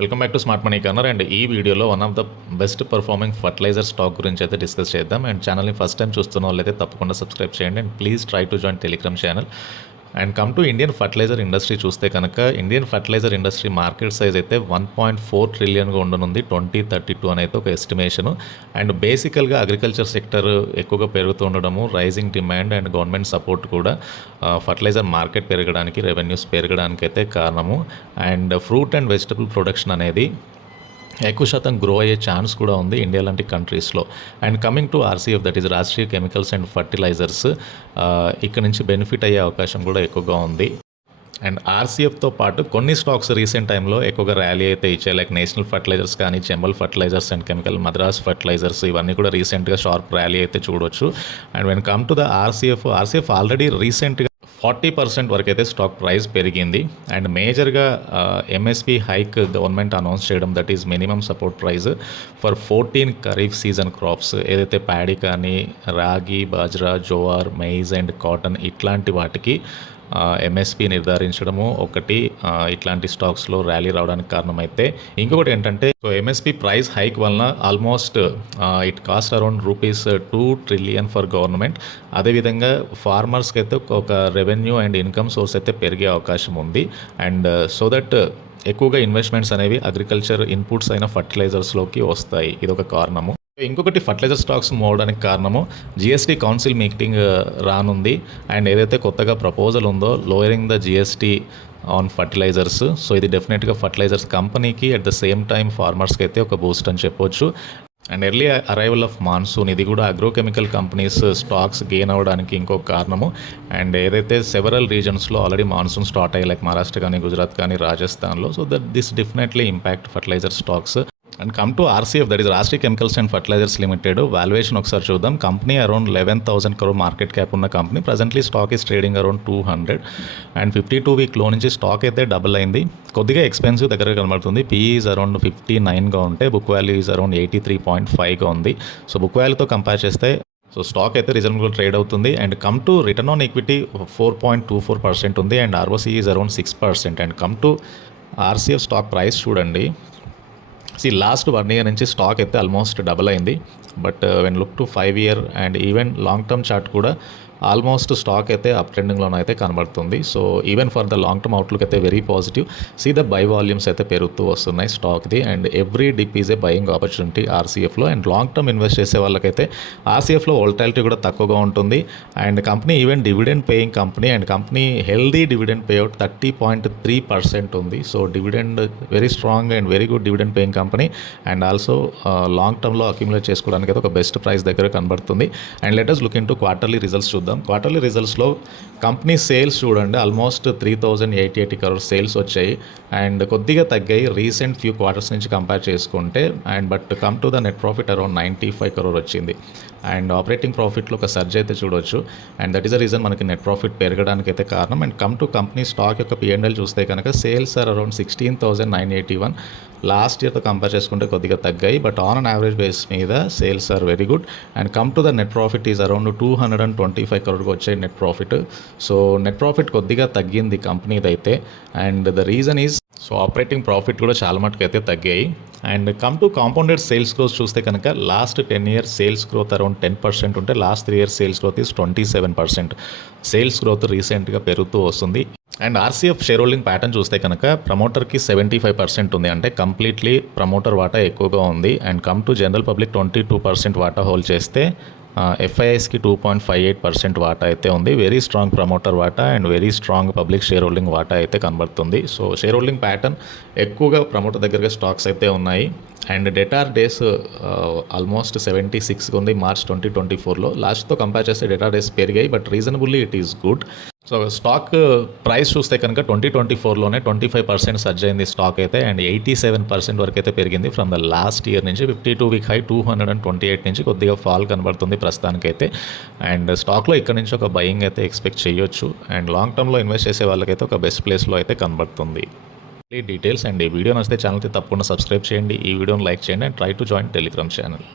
Welcome back to smart money corner. And ఈ వీడియోలో one of the best performing fertilizer stock గురించి అయితే discuss చేద్దాం. అండ్ ఛానల్ని ఫస్ట్ టైం చూస్తున్న వాళ్ళైతే తప్పకుండా సబ్స్క్రైబ్ చేయండి and please try to join Telegram channel. And come to Indian fertilizer industry చూస్తే కనుక Indian fertilizer industry market size అయితే 1.4 ట్రిలియన్గా ఉండనుంది 2032 అనేది ఒక ఎస్టిమేషను. అండ్ బేసికల్గా అగ్రికల్చర్ సెక్టర్ ఎక్కువగా పెరుగుతూ ఉండడము, rising demand and government support కూడా ఫర్టిలైజర్ మార్కెట్ పెరగడానికి, రెవెన్యూస్ పెరగడానికి అయితే కారణము. And fruit and vegetable production అనేది ఎక్కువ శాతం గ్రో అయ్యే ఛాన్స్ కూడా ఉంది ఇండియా లాంటి కంట్రీస్లో. And coming to RCF, that is Rashtriya chemicals and fertilizers, ఇక్కడ నుంచి బెనిఫిట్ అయ్యే అవకాశం కూడా ఎక్కువగా ఉంది. అండ్ ఆర్సీఎఫ్తో పాటు కొన్ని స్టాక్స్ రీసెంట్ టైంలో ఎక్కువగా ర్యాలీ అయితే ఇచ్చాయి, లైక్ నేషనల్ ఫర్టిలైజర్స్ కానీ, Chambal fertilizers and chemical, Madras fertilizers, ఇవన్నీ కూడా రీసెంట్గా షార్ప్ ర్యాలీ అయితే చూడవచ్చు. And when come to the RCF already రీసెంట్గా 40% వరకు అయితే స్టాక్ ప్రైస్ పెరిగింది. అండ్ మేజర్గా ఎంఎస్పి హైక్ గవర్నమెంట్ అనౌన్స్ చేయడం, that is minimum support price for 14 kharif season crops, ఏదైతే ప్యాడీ కానీ, ragi, bajra, jowar, maize and cotton ఇట్లాంటి వాటికి ఎంఎస్పి నిర్ధారించడము ఒకటి ఇట్లాంటి స్టాక్స్లో ర్యాలీ రావడానికి కారణమైతే. ఇంకొకటి ఏంటంటే, సో ఎంఎస్పి ప్రైస్ హైక్ వలన almost it cost around ₹2 trillion for government. అదేవిధంగా ఫార్మర్స్కి అయితే ఒక రెవెన్యూ అండ్ ఇన్కమ్ సోర్స్ అయితే పెరిగే అవకాశం ఉంది. అండ్ సో దట్ ఎక్కువగా ఇన్వెస్ట్మెంట్స్ అనేవి అగ్రికల్చర్ ఇన్పుట్స్ అయిన ఫర్టిలైజర్స్లోకి వస్తాయి, ఇదొక కారణము. ఇంకొకటి ఫర్టిలైజర్ స్టాక్స్ మోవడానికి కారణము జిఎస్టీ కౌన్సిల్ మీటింగ్ రానుంది. అండ్ ఏదైతే కొత్తగా ప్రపోజల్ ఉందో lowering the GST on fertilizers, so ఇది డెఫినెట్గా ఫర్టిలైజర్స్ కంపెనీకి అట్ ద సేమ్ టైం ఫార్మర్స్కి అయితే ఒక బూస్ట్ అని చెప్పొచ్చు. And early arrival of monsoon, ఇది కూడా అగ్రోకెమికల్ కంపెనీస్ స్టాక్స్ గెయిన్ అవ్వడానికి ఇంకొక కారణము. అండ్ ఏదైతే సెవరల్ రీజన్స్లో ఆల్రెడీ మాన్సూన్ స్టార్ట్ అయ్యాయి, లైక్ మహారాష్ట్ర కానీ, గుజరాత్ కానీ, రాజస్థాన్లో, so that this definitely impact fertiliser stocks. And come to RCF, that is Rashtriya chemicals and fertilisers limited. Valuation ఒకసారి చూద్దాం. Company around 11,000 crore market cap ఉన్న company. Presently stock is trading around 200. And 52 week low నుంచి stock అయితే double అయింది. కొద్దిగా expensive దగ్గర కనబడుతుంది. PE is around 59గా ఉంటే బుక్ వాల్యూ ఈజ్ అరౌండ్ 83.5గా ఉంది. సో బుక్ వాల్యూతో కంపేర్ చేస్తే సో స్టాక్ అయితే రీజనబుల్ ట్రేడ్ అవుతుంది. And come to return on equity 4.24% ఉంది. And ROC is around 6%. And come to RCF stock price చూడండి. Last 1 year నుంచి stock అయితే almost double అయింది. But when look to 5 year and even long term chart కూడా almost stock అయితే up ట్రెండింగ్లోనే అయితే కనబడుతుంది. So even for the long term outlook అయితే very positive. The buy volumes అయితే పెరుగుతూ వస్తున్నాయి స్టాక్ది. And every dip is a buying opportunity ఆర్సీఎఫ్లో. అండ్ లాంగ్ టర్మ్ ఇన్వెస్ట్ చేసే వాళ్ళకైతే ఆర్సీఎఫ్లో వోల్టాలిటీ కూడా తక్కువగా ఉంటుంది. And company even dividend paying company. And company healthy dividend payout 30.3% ఉంది. So dividend very strong and very good dividend paying company. And also long టర్మ్లో accumulate చేసుకోవడానికి అయితే ఒక బెస్ట్ ప్రైస్ దగ్గర కనబడుతుంది. And let us look in to quarterly results చూద్దాం. Quarterly రిజల్ట్స్లో company sales చూడండి, almost 3,080 crore sales వచ్చాయి. అండ్ కొద్దిగా తగ్గాయి రీసెంట్ ఫ్యూ క్వార్టర్స్ నుంచి కంపేర్ చేసుకుంటే. And but come to the net profit around 95 crore వచ్చింది. అండ్ ఆపరేటింగ్ ప్రాఫిట్లో ఒక సర్జ్ అయితే చూడవచ్చు. And that is the reason మనకి నెట్ ప్రాఫిట్ పెరగడానికి అయితే కారణం. And come to company stock యొక్క P&L చూస్తే కనుక సేల్స్ ఆర్ అరౌండ్ 16,981. లాస్ట్ ఇయర్తో కంపేర్ చేసుకుంటే కొద్దిగా తగ్గాయి. But on an average base మీద sales are very good. And come to the net profit is around 225 crore వచ్చాయి net profit. So net profit కొద్దిగా తగ్గింది కంపెనీది అయితే. And the reason is so operating profit కూడా చాలా మటుకు అయితే తగ్గాయి. And come to compounded sales growth చూస్తే కనుక last 10 years sales growth around 10% ఉంటే last 3 years sales growth is 27%. Sales growth రీసెంట్గా పెరుగుతూ వస్తుంది. And RCF share holding pattern చూస్తే కనుక ప్రమోటర్కి 75% ఉంది, అంటే కంప్లీట్లీ ప్రమోటర్ వాటా ఎక్కువగా ఉంది. And come to general public 22% వాటా హోల్డ్ చేస్తే ఎఫ్ఐఎస్కి 2.58% వాటా అయితే ఉంది. వెరీ స్ట్రాంగ్ ప్రమోటర్ వాటా and very strong public share holding వాటా అయితే కనబడుతుంది. సో షేర్ హోల్డింగ్ ప్యాటర్న్ ఎక్కువగా ప్రమోటర్ దగ్గరగా స్టాక్స్ అయితే ఉన్నాయి. అండ్ డెటార్ డేస్ ఆల్మోస్ట్ 76 ఉంది మార్చ్ 2024లో. లాస్ట్తో కంపేర్ చేస్తే డెటార్ డేస్ పెరిగాయి, but reasonably it is good. So stock price చూస్తే కనుక 2024లోనే 25% సర్జ్ అయింది స్టాక్ అయితే. అండ్ 87% వరకు అయితే పెరిగింది ఫ్రమ్ ద లాస్ట్ ఇయర్ నుంచి. 52 వీక్ హై 228 నుంచి కొద్దిగా ఫాల్ కనబడుతుంది ప్రస్తుతానికైతే. అండ్ స్టాక్లో ఇక్కడ నుంచి ఒక బయింగ్ అయితే ఎక్స్పెక్ట్ చేయొచ్చు. అండ్ లాంగ్ టర్మ్లో ఇన్వెస్ట్ చేసే వాళ్ళకైతే ఒక బెస్ట్ ప్లేస్లో అయితే కనబడుతుంది. డీటెయిల్స్ అండ్ ఈ వీడియో నచ్చితే ఛానల్కి తప్పకుండా సబ్స్క్రైబ్ చేయండి, ఈ వీడియోని లైక్ చేయండి and try to join Telegram channel.